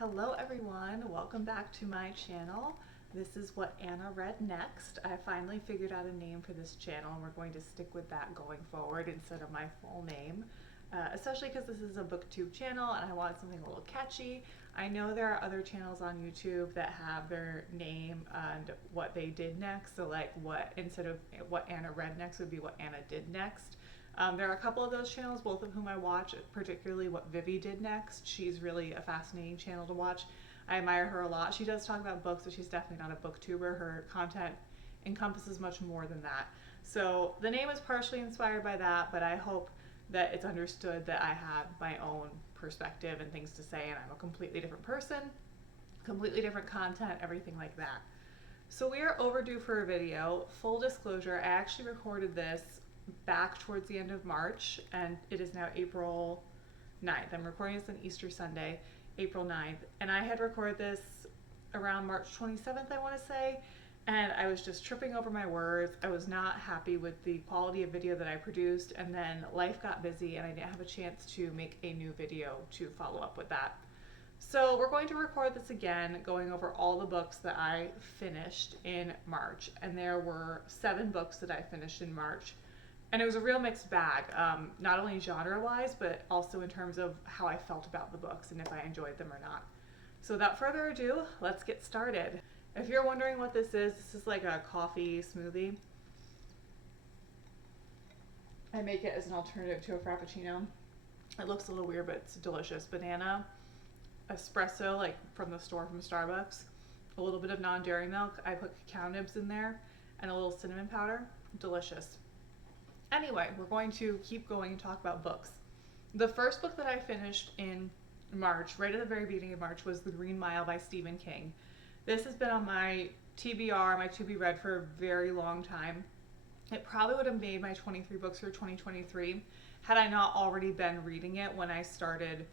Hello everyone, welcome back to my channel. This is what Anna read next. I finally figured out a name for this channel and we're going to stick with that going forward instead of my full name. Especially because this is a booktube channel and I want something a little catchy. I know there are other channels on YouTube that have their name and what they did next. So like instead of what Anna read next would be what Anna did next. There are a couple of those channels, both of whom I watch, particularly what Vivi did next. She's really a fascinating channel to watch. I admire her a lot. She does talk about books, but she's definitely not a booktuber. Her content encompasses much more than that. So the name is partially inspired by that, but I hope that it's understood that I have my own perspective and things to say, and I'm a completely different person, completely different content, everything like that. So we are overdue for a video. Full disclosure, I actually recorded this back towards the end of March, and it is now April 9th. I'm recording this on Easter Sunday, April 9th, and I had recorded this around March 27th, I want to say, and I was just tripping over my words. I was not happy with the quality of video that I produced, and then life got busy and I didn't have a chance to make a new video to follow up with that. So we're going to record this again, going over all the books that I finished in March, and there were 7 books that I finished in March. And it was a real mixed bag, not only genre-wise, but also in terms of how I felt about the books and if I enjoyed them or not. So without further ado, let's get started. If you're wondering what this is like a coffee smoothie. I make it as an alternative to a Frappuccino. It looks a little weird, but it's delicious. Banana, espresso, like from the store from Starbucks, a little bit of non-dairy milk. I put cacao nibs in there and a little cinnamon powder. Delicious. Anyway, we're going to keep going and talk about books. The first book that I finished in March, right at the very beginning of March, was The Green Mile by Stephen King. This has been on my TBR, my to be read, for a very long time. It probably would have made my 23 books for 2023 had I not already been reading it when I started,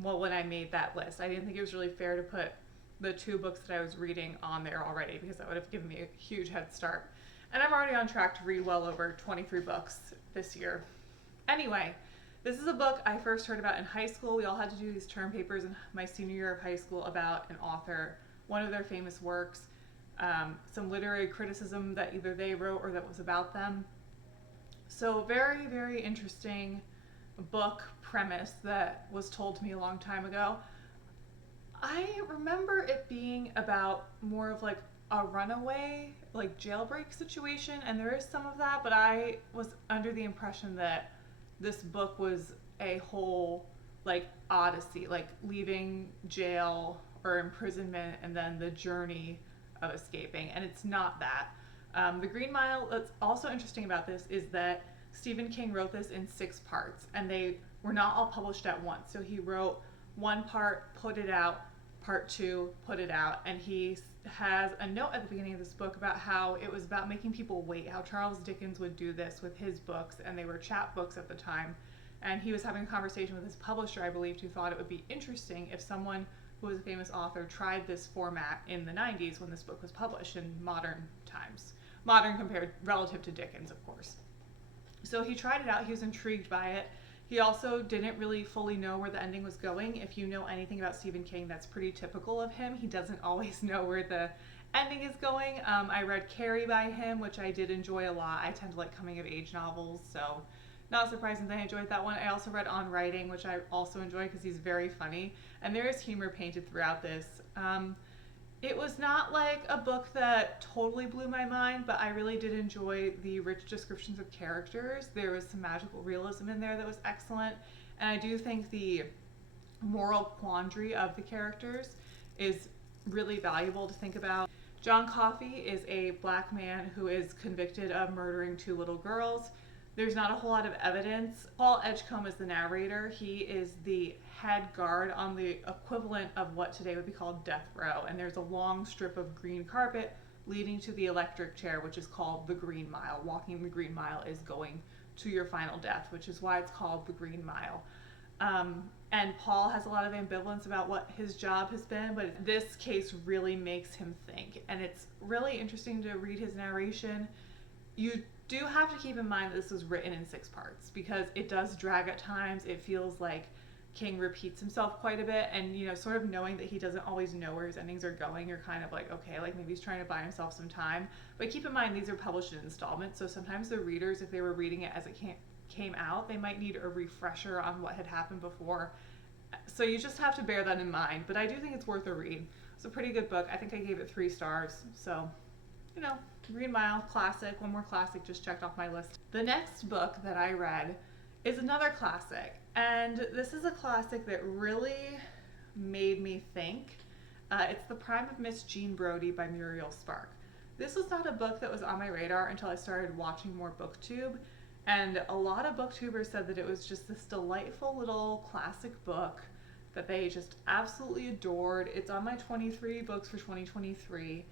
when I made that list. I didn't think it was really fair to put the 2 books that I was reading on there already because that would have given me a huge head start. And I'm already on track to read well over 23 books this year. Anyway, this is a book I first heard about in high school. We all had to do these term papers in my senior year of high school about an author, one of their famous works, some literary criticism that either they wrote or that was about them. So very, very interesting book premise that was told to me a long time ago. I remember it being about more of like a runaway, like jailbreak situation, and there is some of that, but I was under the impression that this book was a whole like odyssey, like leaving jail or imprisonment and then the journey of escaping, and it's not that. The Green Mile, what's also interesting about this is that Stephen King wrote this in 6 parts, and they were not all published at once. So he wrote one part, put it out, part 2, put it out, and he has a note at the beginning of this book about how it was about making people wait, how Charles Dickens would do this with his books, and they were chapbooks at the time, and he was having a conversation with his publisher, I believe, who thought it would be interesting if someone who was a famous author tried this format in the 90s when this book was published in modern times. Modern compared relative to Dickens, of course. So he tried it out, he was intrigued by it. He also didn't really fully know where the ending was going. If you know anything about Stephen King, that's pretty typical of him. He doesn't always know where the ending is going. I read Carrie by him, which I did enjoy a lot. I tend to like coming of age novels, so not surprising that I enjoyed that one. I also read On Writing, which I also enjoy because he's very funny, and there is humor painted throughout this. It was not like a book that totally blew my mind, but I really did enjoy the rich descriptions of characters. There was some magical realism in there that was excellent, and I do think the moral quandary of the characters is really valuable to think about. John Coffey is a black man who is convicted of murdering 2 little girls. There's not a whole lot of evidence. Paul Edgecombe is the narrator. He is the head guard on the equivalent of what today would be called death row. And there's a long strip of green carpet leading to the electric chair, which is called the Green Mile. Walking the Green Mile is going to your final death, which is why it's called the Green Mile. And Paul has a lot of ambivalence about what his job has been, but this case really makes him think. And it's really interesting to read his narration. You do have to keep in mind that this was written in 6 parts because it does drag at times. It feels like King repeats himself quite a bit, and sort of knowing that he doesn't always know where his endings are going, you're kind of like, okay, like maybe he's trying to buy himself some time. But keep in mind, these are published in installments, so sometimes the readers, if they were reading it as it came out, they might need a refresher on what had happened before. So you just have to bear that in mind. But I do think it's worth a read. It's a pretty good book. I think I gave it 3 stars. So, Green Mile, classic. One more classic just checked off my list. The next book that I read is another classic. And this is a classic that really made me think. It's The Prime of Miss Jean Brodie by Muriel Spark. This was not a book that was on my radar until I started watching more BookTube. And a lot of booktubers said that it was just this delightful little classic book that they just absolutely adored. It's on my 23 books for 2023.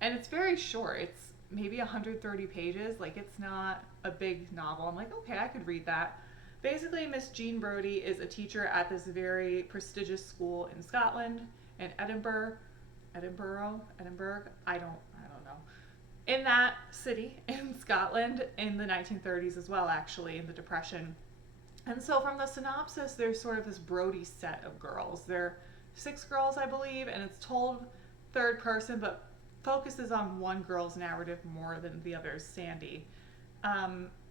And it's very short. It's maybe 130 pages. Like, it's not a big novel. I'm like, okay, I could read that. Basically, Miss Jean Brodie is a teacher at this very prestigious school in Scotland, in Edinburgh. I don't know. In that city in Scotland in the 1930s as well, actually, in the Depression. And so from the synopsis, there's sort of this Brodie set of girls. There are 6 girls, I believe, and it's told third person, but focuses on one girl's narrative more than the other's, Sandy.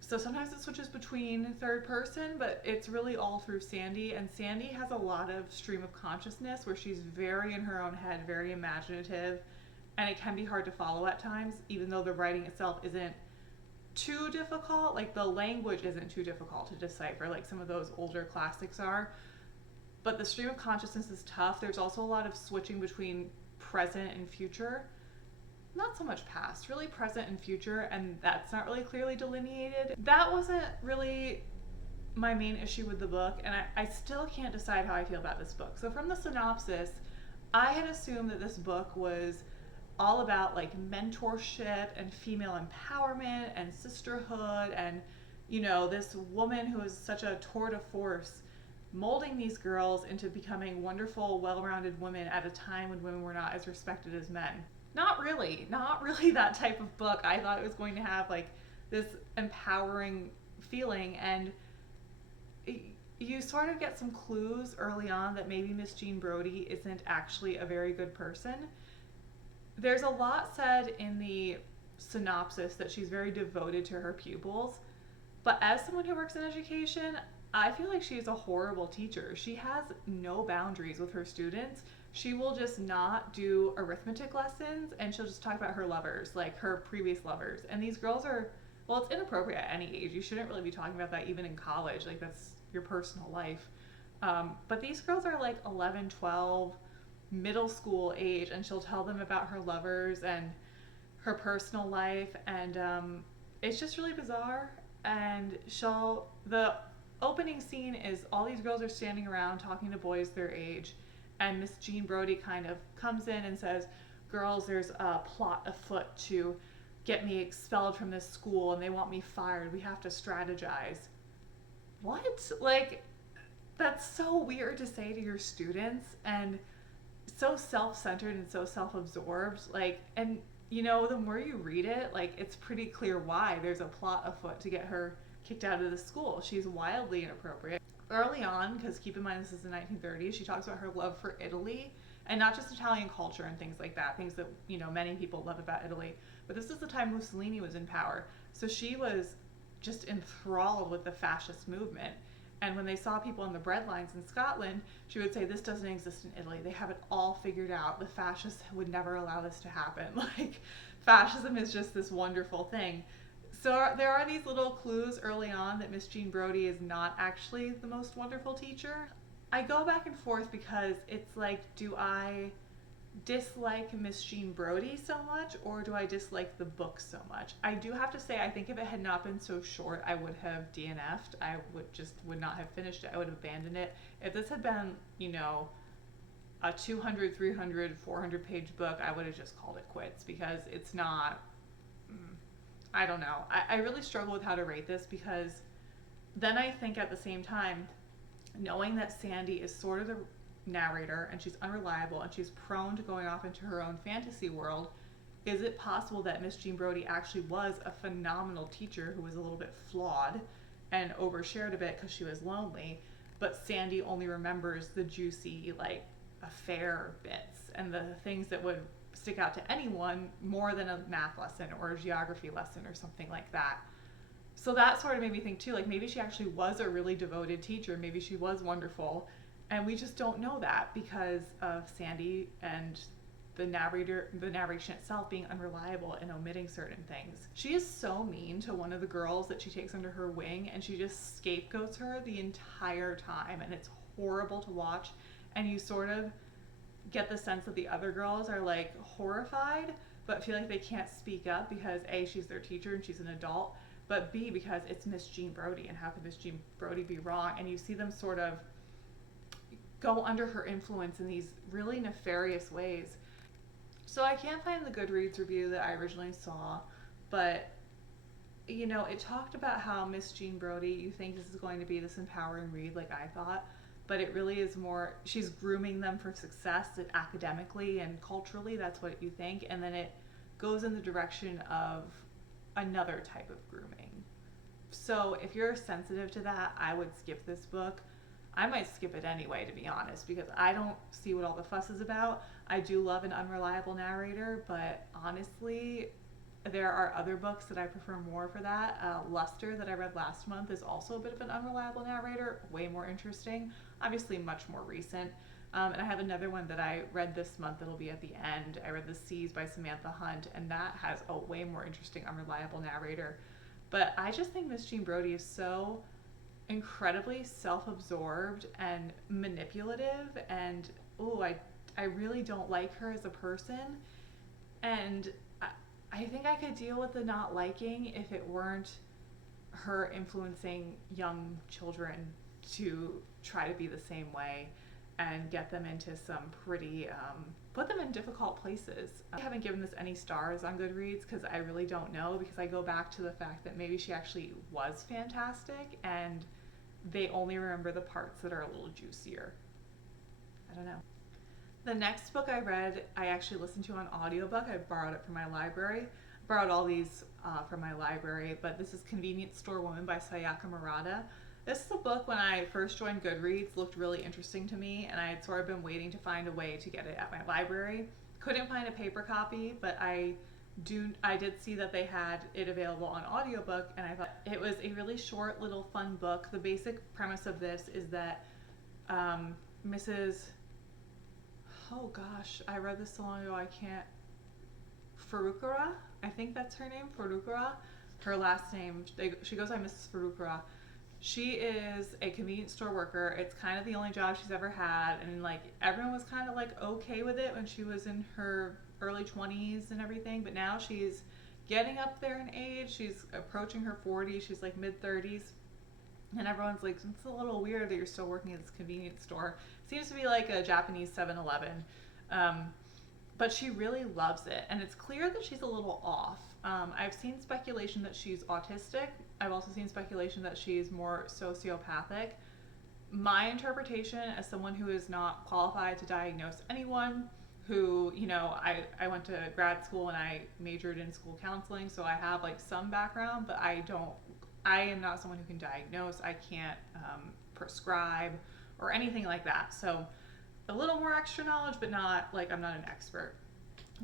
So sometimes it switches between third person, but it's really all through Sandy. And Sandy has a lot of stream of consciousness where she's very in her own head, very imaginative, and it can be hard to follow at times, even though the writing itself isn't too difficult. Like, the language isn't too difficult to decipher, like some of those older classics are. But the stream of consciousness is tough. There's also a lot of switching between present and future. Not so much past, really present and future, and that's not really clearly delineated. That wasn't really my main issue with the book, and I still can't decide how I feel about this book. So from the synopsis, I had assumed that this book was all about like mentorship and female empowerment and sisterhood and, this woman who is such a tour de force molding these girls into becoming wonderful, well-rounded women at a time when women were not as respected as men. Not really that type of book. I thought it was going to have like this empowering feeling, and you sort of get some clues early on that maybe Miss Jean Brodie isn't actually a very good person. There's a lot said in the synopsis that she's very devoted to her pupils, but as someone who works in education, I feel like she's a horrible teacher. She has no boundaries with her students. She will just not do arithmetic lessons, and she'll just talk about her lovers, like her previous lovers. And these girls are, well, it's inappropriate at any age. You shouldn't really be talking about that even in college. Like, that's your personal life. But these girls are like 11, 12, middle school age, and she'll tell them about her lovers and her personal life, and it's just really bizarre. And the opening scene is all these girls are standing around talking to boys their age, and Miss Jean Brodie kind of comes in and says, girls, there's a plot afoot to get me expelled from this school, and they want me fired. We have to strategize. What? Like, that's so weird to say to your students, and so self-centered and so self-absorbed. Like, and the more you read it, like, it's pretty clear why there's a plot afoot to get her kicked out of the school. She's wildly inappropriate. Early on, because keep in mind this is the 1930s, she talks about her love for Italy, and not just Italian culture and things like that, things that, many people love about Italy. But this is the time Mussolini was in power. So she was just enthralled with the fascist movement. And when they saw people on the bread lines in Scotland, she would say, this doesn't exist in Italy. They have it all figured out. The fascists would never allow this to happen. Like, fascism is just this wonderful thing. So there are these little clues early on that Miss Jean Brodie is not actually the most wonderful teacher. I go back and forth because it's like, do I dislike Miss Jean Brodie so much, or do I dislike the book so much? I do have to say, I think if it had not been so short, I would have DNF'd. I would not have finished it. I would have abandoned it. If this had been, a 200, 300, 400 page book, I would have just called it quits, because it's not, I don't know. I really struggle with how to rate this, because then I think at the same time, knowing that Sandy is sort of the narrator and she's unreliable and she's prone to going off into her own fantasy world, is it possible that Miss Jean Brodie actually was a phenomenal teacher who was a little bit flawed and overshared a bit because she was lonely? but Sandy only remembers the juicy, like, affair bits and the things that would stick out to anyone more than a math lesson or a geography lesson or something like that. So that sort of made me think too, like maybe she actually was a really devoted teacher, maybe she was wonderful, and we just don't know that because of Sandy and the narration itself being unreliable and omitting certain things. She is so mean to one of the girls that she takes under her wing, and she just scapegoats her the entire time, and it's horrible to watch. And you sort of get the sense that the other girls are like horrified, but feel like they can't speak up because A, she's their teacher and she's an adult, but B, because it's Miss Jean Brodie, and how could Miss Jean Brodie be wrong? And you see them sort of go under her influence in these really nefarious ways. So I can't find the Goodreads review that I originally saw, but you know, it talked about how Miss Jean Brodie, you think this is going to be this empowering read like I thought, but it really is more, she's grooming them for success academically and culturally, that's what you think, and then it goes in the direction of another type of grooming. So if you're sensitive to that, I would skip this book. I might skip it anyway, to be honest, because I don't see what all the fuss is about. I do love an unreliable narrator, but honestly, there are other books that I prefer more for that. Luster, that I read last month, is also a bit of an unreliable narrator, way more interesting, obviously much more recent. And I have another one that I read this month that'll be at the end. I read The Seas by Samantha Hunt, and that has a way more interesting unreliable narrator. But I just think Miss Jean Brodie is so incredibly self-absorbed and manipulative, and I really don't like her as a person, and I think I could deal with the not liking if it weren't her influencing young children to try to be the same way and get them into some pretty put them in difficult places. I haven't given this any stars on Goodreads because I really don't know, because I go back to the fact that maybe she actually was fantastic and they only remember the parts that are a little juicier. I don't know. The next book I read, I actually listened to on audiobook. I borrowed it from my library. I borrowed all these from my library, but this is Convenience Store Woman by Sayaka Murata. This is a book, when I first joined Goodreads, looked really interesting to me, and I had sort of been waiting to find a way to get it at my library. Couldn't find a paper copy, but I did see that they had it available on audiobook, and I thought it was a really short, little fun book. The basic premise of this is that Mrs. Oh gosh, I read this so long ago, I can't. Farukara? I think that's her name, Farukara. Her last name, she goes by Mrs. Farukara. She is a convenience store worker. It's kind of the only job she's ever had, and like everyone was kind of like okay with it when she was in her early 20s and everything, but now she's getting up there in age. She's approaching her 40s. She's like mid 30s, and everyone's like, it's a little weird that you're still working at this convenience store. Seems to be like a Japanese 7-Eleven, but she really loves it, and it's clear that she's a little off. I've seen speculation that she's autistic. I've also seen speculation that she's more sociopathic. My interpretation, as someone who is not qualified to diagnose anyone, who, you know, I went to grad school and I majored in school counseling, so I have like some background, but I am not someone who can diagnose. I can't prescribe or anything like that. So a little more extra knowledge, but not like, I'm not an expert.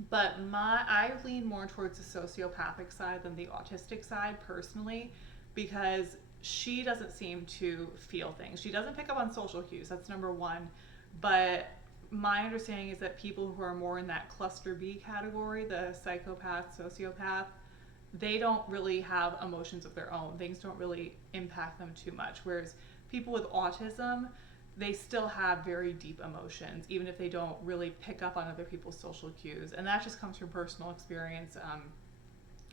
But I lean more towards the sociopathic side than the autistic side personally, because she doesn't seem to feel things. She doesn't pick up on social cues. That's number one. But my understanding is that people who are more in that cluster B category, the psychopath, sociopath, they don't really have emotions of their own. Things don't really impact them too much. Whereas people with autism, they still have very deep emotions, even if they don't really pick up on other people's social cues. And that just comes from personal experience.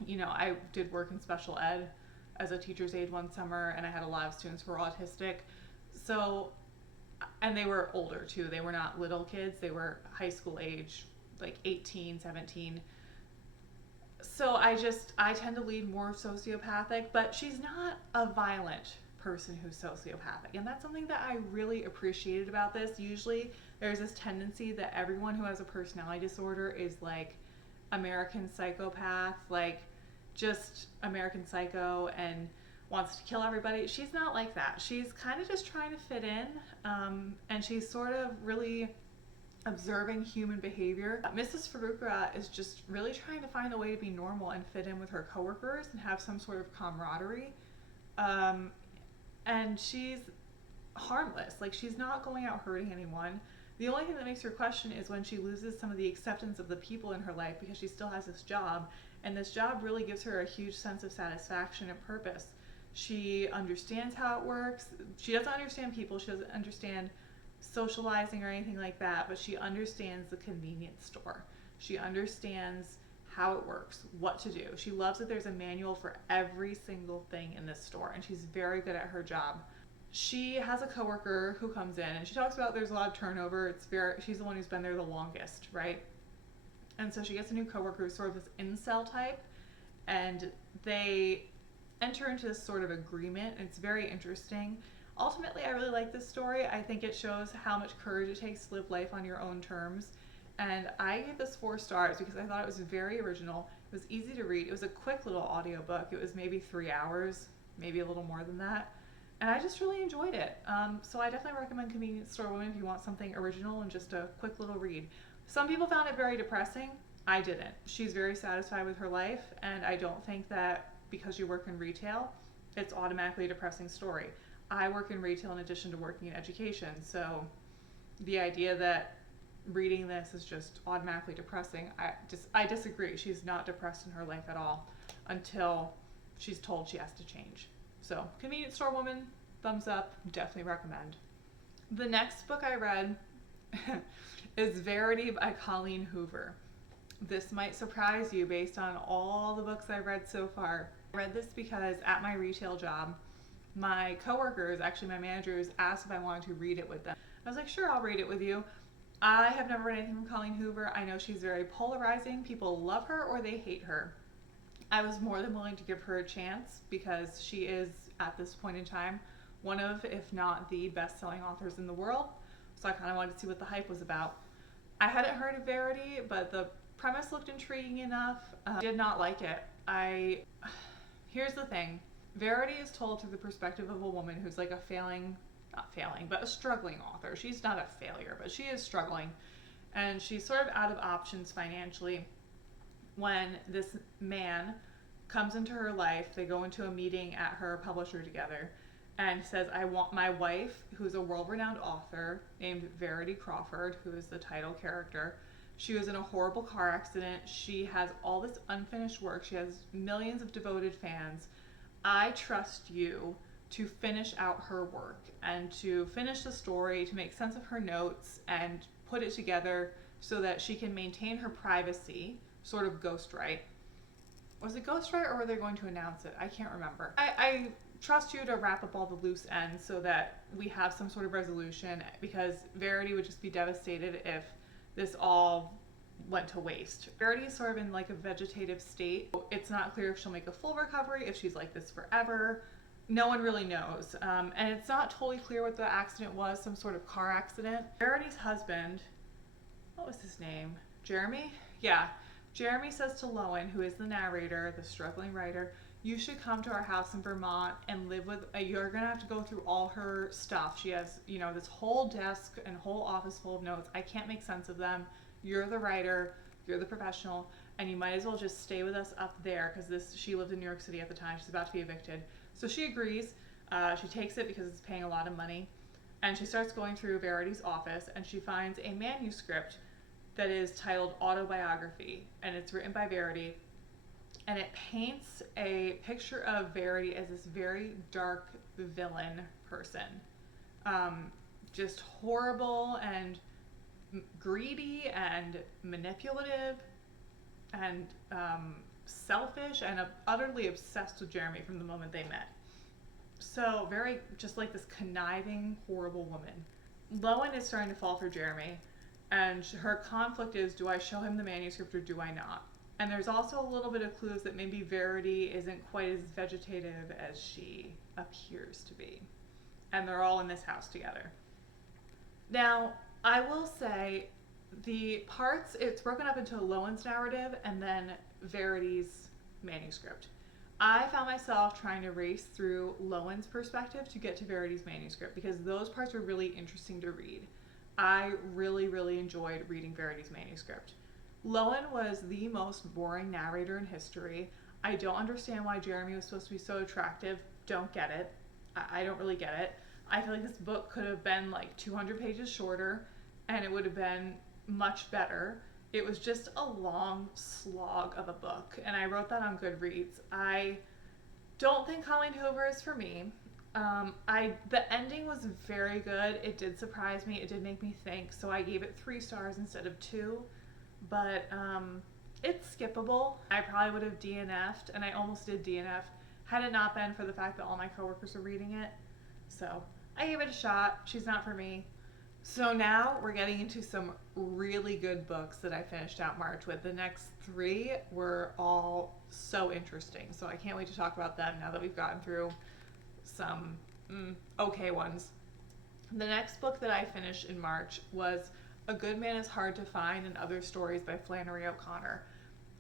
You know, I did work in special ed as a teacher's aide one summer, and I had a lot of students who were autistic. So, and they were older too. They were not little kids. They were high school age, like 18, 17. So I tend to lean more sociopathic, but she's not a violent person who's sociopathic, and that's something that I really appreciated about this. Usually there's this tendency that everyone who has a personality disorder is like American Psychopath, like just American Psycho, and wants to kill everybody. She's not like that. She's kind of just trying to fit in, and she's sort of really observing human behavior. Mrs. Farukra is just really trying to find a way to be normal and fit in with her coworkers and have some sort of camaraderie. And she's harmless. Like, she's not going out hurting anyone. The only thing that makes her question is when she loses some of the acceptance of the people in her life, because she still has this job, and this job really gives her a huge sense of satisfaction and purpose. She understands how it works. She doesn't understand people. She doesn't understand socializing or anything like that, but she understands the convenience store. She understands how it works, what to do. She loves that there's a manual for every single thing in this store, and she's very good at her job. She has a coworker who comes in, and she talks about there's a lot of turnover. She's the one who's been there the longest, right? And so she gets a new coworker who's sort of this incel type, and they enter into this sort of agreement, and it's very interesting. Ultimately, I really like this story. I think it shows how much courage it takes to live life on your own terms. And I gave this 4 stars because I thought it was very original. It was easy to read. It was a quick little audiobook. It was maybe 3 hours, maybe a little more than that. And I just really enjoyed it. So I definitely recommend Convenience Store Woman if you want something original and just a quick little read. Some people found it very depressing. I didn't. She's very satisfied with her life, and I don't think that because you work in retail, it's automatically a depressing story. I work in retail in addition to working in education, so the idea that reading this is just automatically depressing, I disagree. She's not depressed in her life at all until she's told she has to change. So, Convenience Store Woman, thumbs up, definitely recommend. The next book I read is Verity by Colleen Hoover. This might surprise you based on all the books I've read so far. I read this because at my retail job, my coworkers, actually my managers, asked if I wanted to read it with them. I was like, sure, I'll read it with you. I have never read anything from Colleen Hoover. I know she's very polarizing. People love her or they hate her. I was more than willing to give her a chance because she is, at this point in time, one of, if not the best-selling authors in the world. So I kind of wanted to see what the hype was about. I hadn't heard of Verity, but the premise looked intriguing enough. I did not like it. Here's the thing. Verity is told through the perspective of a woman who's like a struggling author. She's not a failure, but she is struggling. And she's sort of out of options financially when this man comes into her life. They go into a meeting at her publisher together and says, I want my wife, who's a world-renowned author named Verity Crawford, who is the title character. She was in a horrible car accident. She has all this unfinished work. She has millions of devoted fans. I trust you to finish out her work and to finish the story, to make sense of her notes and put it together so that she can maintain her privacy, sort of ghostwrite. Was it ghostwrite or were they going to announce it? I can't remember. I trust you to wrap up all the loose ends so that we have some sort of resolution, because Verity would just be devastated if this all went to waste. Verity is sort of in like a vegetative state. It's not clear if she'll make a full recovery, if she's like this forever. No one really knows. And it's not totally clear what the accident was, some sort of car accident. Verity's husband, what was his name? Jeremy? Yeah. Jeremy says to Lowen, who is the narrator, the struggling writer, you should come to our house in Vermont and live with, you're going to have to go through all her stuff. She has, this whole desk and whole office full of notes. I can't make sense of them. You're the writer, you're the professional, and you might as well just stay with us up there, because she lived in New York City at the time. She's about to be evicted. So she agrees. She takes it because it's paying a lot of money. And she starts going through Verity's office, and she finds a manuscript that is titled Autobiography, and it's written by Verity. And it paints a picture of Verity as this very dark villain person. Just horrible and greedy and manipulative and selfish and utterly obsessed with Jeremy from the moment they met. So very just like this conniving, horrible woman. Lowen is starting to fall for Jeremy, and her conflict is, do I show him the manuscript or do I not? And there's also a little bit of clues that maybe Verity isn't quite as vegetative as she appears to be. And they're all in this house together. Now, I will say the parts, it's broken up into Lowen's narrative and then Verity's manuscript. I found myself trying to race through Lowen's perspective to get to Verity's manuscript because those parts were really interesting to read. I really, really enjoyed reading Verity's manuscript. Lowen was the most boring narrator in history. I don't understand why Jeremy was supposed to be so attractive. Don't get it. I don't really get it. I feel like this book could have been like 200 pages shorter and it would have been much better. It was just a long slog of a book, and I wrote that on Goodreads. I don't think Colleen Hoover is for me. The ending was very good. It did surprise me. It did make me think, so I gave it 3 stars instead of 2. But it's skippable. I probably would have DNF'd, and I almost did DNF had it not been for the fact that all my coworkers were reading it. So I gave it a shot. She's not for me. So now we're getting into some really good books that I finished out March with. The next 3 were all so interesting. So I can't wait to talk about them now that we've gotten through some okay ones. The next book that I finished in March was A Good Man is Hard to Find and Other Stories by Flannery O'Connor.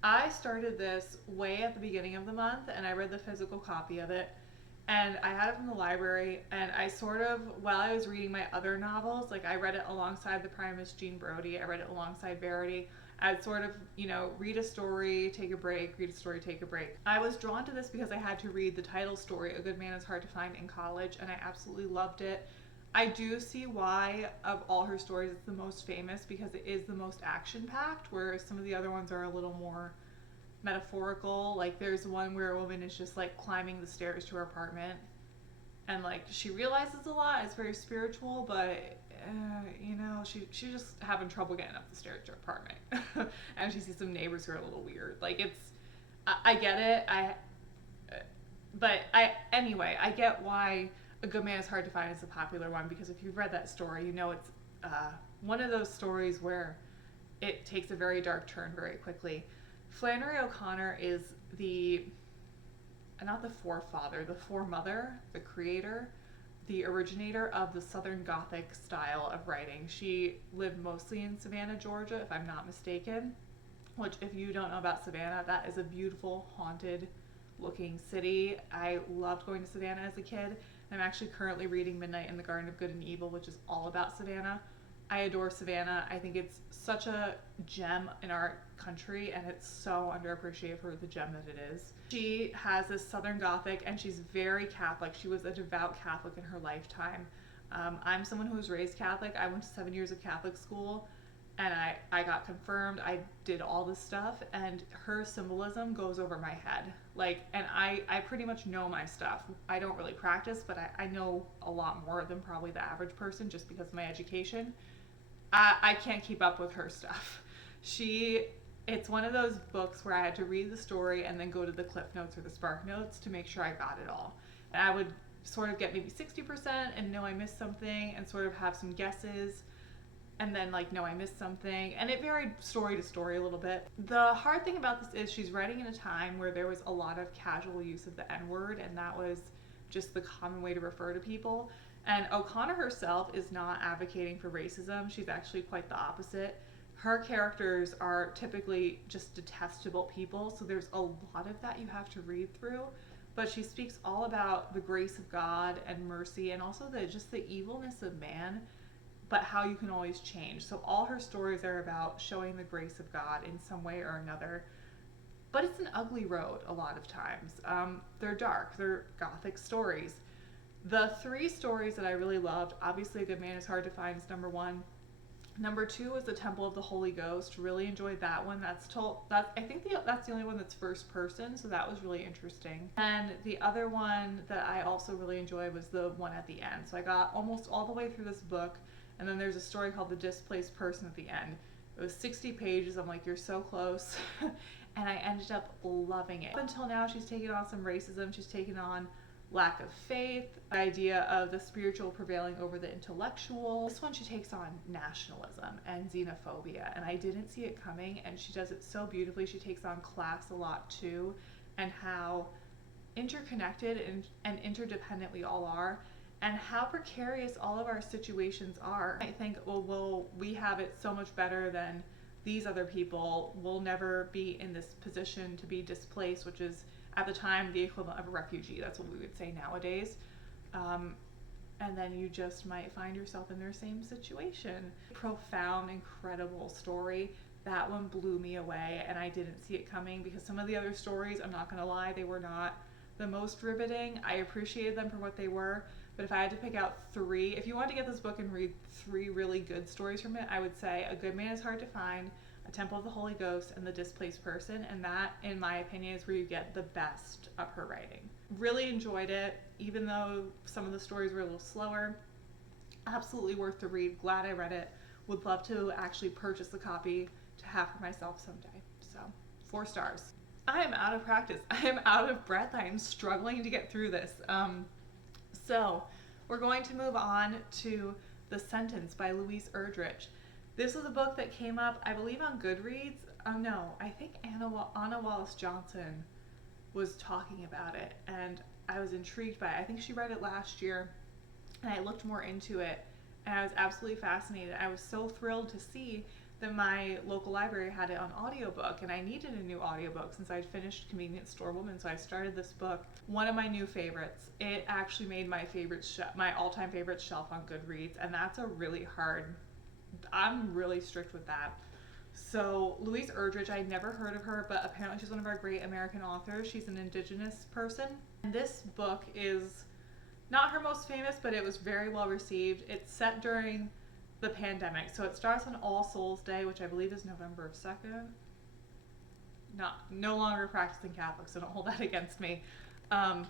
I started this way at the beginning of the month and I read the physical copy of it. And I had it from the library, and I sort of, while I was reading my other novels, like I read it alongside The Primus Jean Brodie, I read it alongside Verity. I'd sort of, read a story, take a break, read a story, take a break. I was drawn to this because I had to read the title story, A Good Man is Hard to Find, in college, and I absolutely loved it. I do see why, of all her stories, it's the most famous because it is the most action-packed, whereas some of the other ones are a little more metaphorical. Like there's one where a woman is just like climbing the stairs to her apartment and like she realizes a lot, it's very spiritual, but she's just having trouble getting up the stairs to her apartment. And she sees some neighbors who are a little weird. Like I get it. I get why A Good Man is Hard to Find is a popular one, because if you've read that story, it's one of those stories where it takes a very dark turn very quickly. Flannery O'Connor is not the forefather, the foremother, the creator, the originator of the Southern Gothic style of writing. She lived mostly in Savannah, Georgia, if I'm not mistaken, which, if you don't know about Savannah, that is a beautiful, haunted looking city. I loved going to Savannah as a kid. I'm actually currently reading Midnight in the Garden of Good and Evil, which is all about Savannah. I adore Savannah. I think it's such a gem in our country, and it's so underappreciated for the gem that it is. She has this Southern Gothic, and she's very Catholic. She was a devout Catholic in her lifetime. I'm someone who was raised Catholic. I went to 7 years of Catholic school, and I got confirmed. I did all this stuff, and her symbolism goes over my head. And I pretty much know my stuff. I don't really practice, but I know a lot more than probably the average person just because of my education. I can't keep up with her stuff. It's one of those books where I had to read the story and then go to the Cliff Notes or the Spark Notes to make sure I got it all. And I would sort of get maybe 60% and know I missed something and sort of have some guesses and then no, I missed something. And it varied story to story a little bit. The hard thing about this is she's writing in a time where there was a lot of casual use of the N-word, and that was just the common way to refer to people. And O'Connor herself is not advocating for racism. She's actually quite the opposite. Her characters are typically just detestable people, so there's a lot of that you have to read through. But she speaks all about the grace of God and mercy, and also the evilness of man, but how you can always change. So all her stories are about showing the grace of God in some way or another. But it's an ugly road a lot of times. They're dark. They're Gothic stories. The 3 stories that I really loved, obviously A Good Man is Hard to Find is number 1. Number 2 was The Temple of the Holy Ghost. Really enjoyed that one. That's the only one that's first person, so that was really interesting. And the other one that I also really enjoyed was the one at the end. So I got almost all the way through this book, and then there's a story called The Displaced Person at the end. It was 60 pages. I'm like, you're so close. And I ended up loving it. Up until now, she's taken on some racism. She's taken on lack of faith, the idea of the spiritual prevailing over the intellectual. This one she takes on nationalism and xenophobia, and I didn't see it coming, and she does it so beautifully. She takes on class a lot too, and how interconnected and interdependent we all are, and how precarious all of our situations are. I think, well, we have it so much better than these other people. We'll never be in this position to be displaced, which is at the time the equivalent of a refugee. That's what we would say nowadays. And then you just might find yourself in their same situation. Profound, incredible story. That one blew me away, and I didn't see it coming, because some of the other stories, I'm not going to lie, they were not the most riveting. I appreciated them for what they were, but if I had to pick out 3, if you want to get this book and read 3 really good stories from it, I would say A Good Man is Hard to Find, A Temple of the Holy Ghost, and The Displaced Person, and that, in my opinion, is where you get the best of her writing. Really enjoyed it, even though some of the stories were a little slower. Absolutely worth the read. Glad I read it. Would love to actually purchase a copy to have for myself someday. So, 4 stars. I am out of practice. I am out of breath. I am struggling to get through this. So, we're going to move on to The Sentence by Louise Erdrich. This was a book that came up, I believe, on Goodreads. Oh no, I think Anna Wallace Johnson was talking about it, and I was intrigued by it. I think she read it last year, and I looked more into it, and I was absolutely fascinated. I was so thrilled to see that my local library had it on audiobook, and I needed a new audiobook since I'd finished Convenience Store Woman, so I started this book. One of my new favorites. It actually made my all-time favorite shelf on Goodreads, and that's a really hard, I'm really strict with that. So Louise Erdrich, I'd never heard of her, but apparently she's one of our great American authors. She's an Indigenous person. And this book is not her most famous, but it was very well received. It's set during the pandemic. So it starts on All Souls Day, which I believe is November 2nd. No longer practicing Catholic, so don't hold that against me. On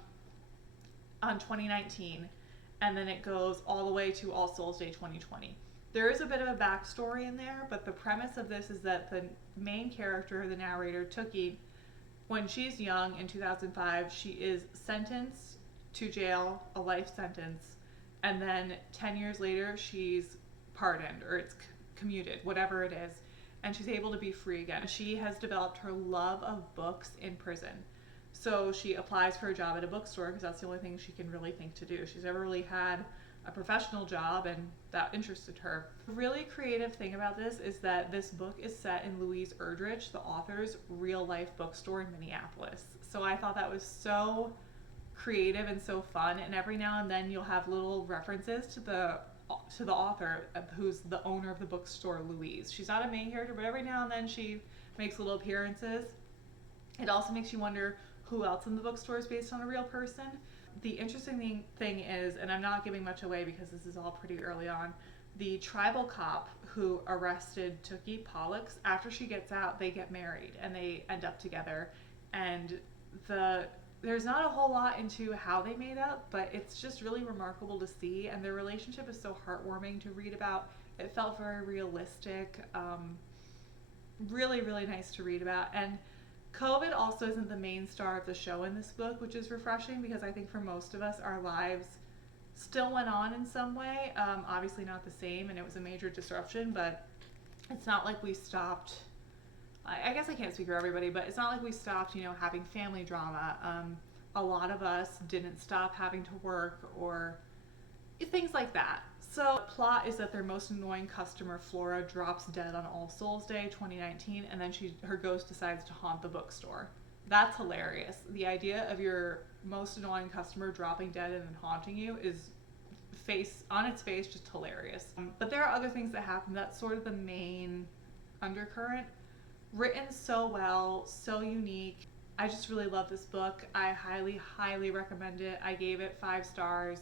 2019. And then it goes all the way to All Souls Day 2020. There is a bit of a backstory in there, but the premise of this is that the main character, the narrator, Tookie, when she's young in 2005, she is sentenced to jail, a life sentence, and then 10 years later, she's pardoned, or it's commuted, whatever it is, and she's able to be free again. She has developed her love of books in prison. So she applies for a job at a bookstore because that's the only thing she can really think to do. She's never really had a professional job, and that interested her. The really creative thing about this is that this book is set in Louise Erdrich, the author's real-life bookstore in Minneapolis. So I thought that was so creative and so fun, and every now and then you'll have little references to the author, who's the owner of the bookstore, Louise. She's not a main character, but every now and then she makes little appearances. It also makes you wonder who else in the bookstore is based on a real person. The interesting thing is, and I'm not giving much away because this is all pretty early on, the tribal cop who arrested Tookie Pollux, after she gets out, they get married and they end up together. And there's not a whole lot into how they made up, but it's just really remarkable to see, and their relationship is so heartwarming to read about. It felt very realistic, really, really nice to read about. And COVID also isn't the main star of the show in this book, which is refreshing because I think for most of us, our lives still went on in some way. Obviously not the same, and it was a major disruption, but it's not like we stopped. I guess I can't speak for everybody, but it's not like we stopped, having family drama. A lot of us didn't stop having to work or things like that. So the plot is that their most annoying customer, Flora, drops dead on All Souls Day 2019, and then her ghost decides to haunt the bookstore. That's hilarious. The idea of your most annoying customer dropping dead and then haunting you is on its face just hilarious. But there are other things that happen. That's sort of the main undercurrent. Written so well, so unique. I just really love this book. I highly, highly recommend it. I gave it 5 stars.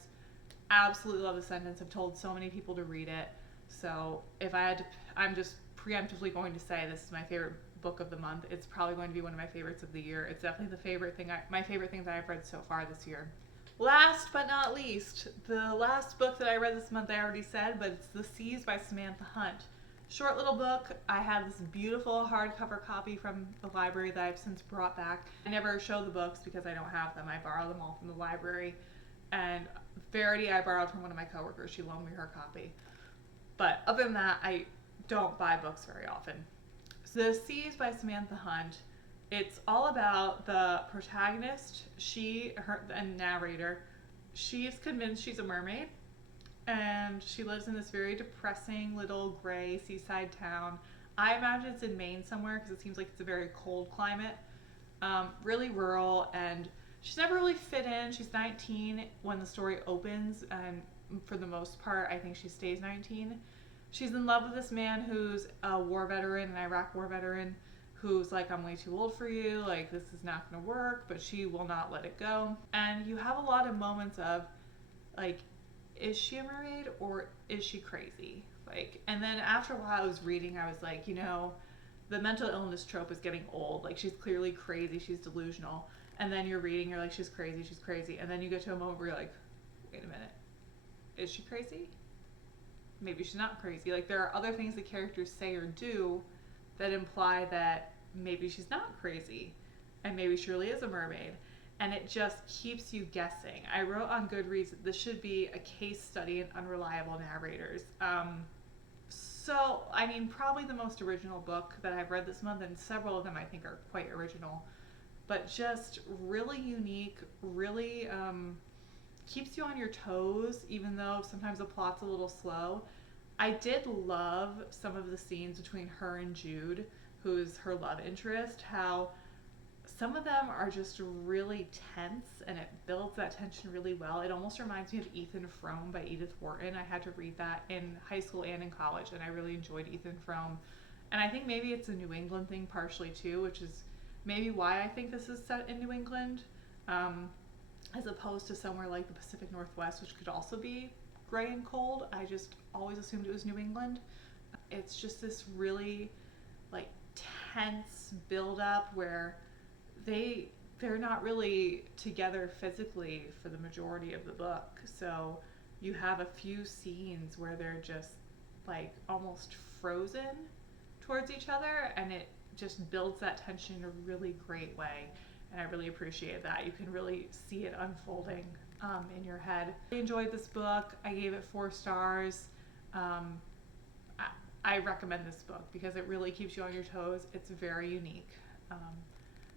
Absolutely love The Sentence. I've told so many people to read it. So if I had to, I'm just preemptively going to say this is my favorite book of the month. It's probably going to be one of my favorites of the year. It's definitely my favorite thing that I've read so far this year. Last but not least, the last book that I read this month I already said, but it's The Seas by Samantha Hunt. Short little book. I have this beautiful hardcover copy from the library that I've since brought back. I never show the books because I don't have them. I borrow them all from the library. And Verity I borrowed from one of my coworkers. She loaned me her copy. But other than that, I don't buy books very often. So The Seas by Samantha Hunt. It's all about the protagonist, and narrator. She's convinced she's a mermaid, and she lives in this very depressing little gray seaside town. I imagine it's in Maine somewhere because it seems like it's a very cold climate. really rural, and she's never really fit in. She's 19 when the story opens, and for the most part, I think she stays 19. She's in love with this man who's a war veteran, an Iraq war veteran, who's like, I'm way too old for you, like, this is not going to work, but she will not let it go. And you have a lot of moments of, like, is she a mermaid or is she crazy? Like, and then after a while I was reading, I was like, you know, the mental illness trope is getting old. Like, she's clearly crazy, she's delusional. And then you're reading, you're like, she's crazy, she's crazy. And then you get to a moment where you're like, wait a minute, is she crazy? Maybe she's not crazy. Like, there are other things the characters say or do that imply that maybe she's not crazy, and maybe she really is a mermaid. And it just keeps you guessing. I wrote on Goodreads that this should be a case study in unreliable narrators. So, I mean, probably the most original book that I've read this month, and several of them I think are quite original, but just really unique, really keeps you on your toes, even though sometimes the plot's a little slow. I did love some of the scenes between her and Jude, who's her love interest, how some of them are just really tense, and it builds that tension really well. It almost reminds me of Ethan Frome by Edith Wharton. I had to read that in high school and in college, and I really enjoyed Ethan Frome. And I think maybe it's a New England thing partially too, which is maybe why I think this is set in New England, as opposed to somewhere like the Pacific Northwest, which could also be gray and cold. I just always assumed it was New England. It's just this really, like, tense build-up where they're not really together physically for the majority of the book. So you have a few scenes where they're just, like, almost frozen towards each other, and it just builds that tension in a really great way. And I really appreciate that. You can really see it unfolding in your head. I enjoyed this book. I gave it 4 stars. I recommend this book because it really keeps you on your toes. It's very unique.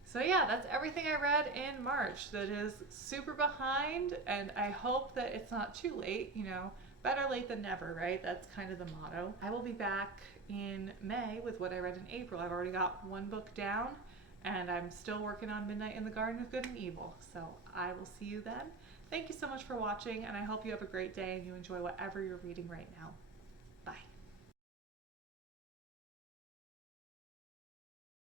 So yeah, that's everything I read in March that is super behind, and I hope that it's not too late. You know, better late than never, right? That's kind of the motto. I will be back in May with what I read in April. I've already got 1 book down, and I'm still working on Midnight in the Garden of Good and Evil. So I will see you then. Thank you so much for watching, and I hope you have a great day and you enjoy whatever you're reading right now. Bye.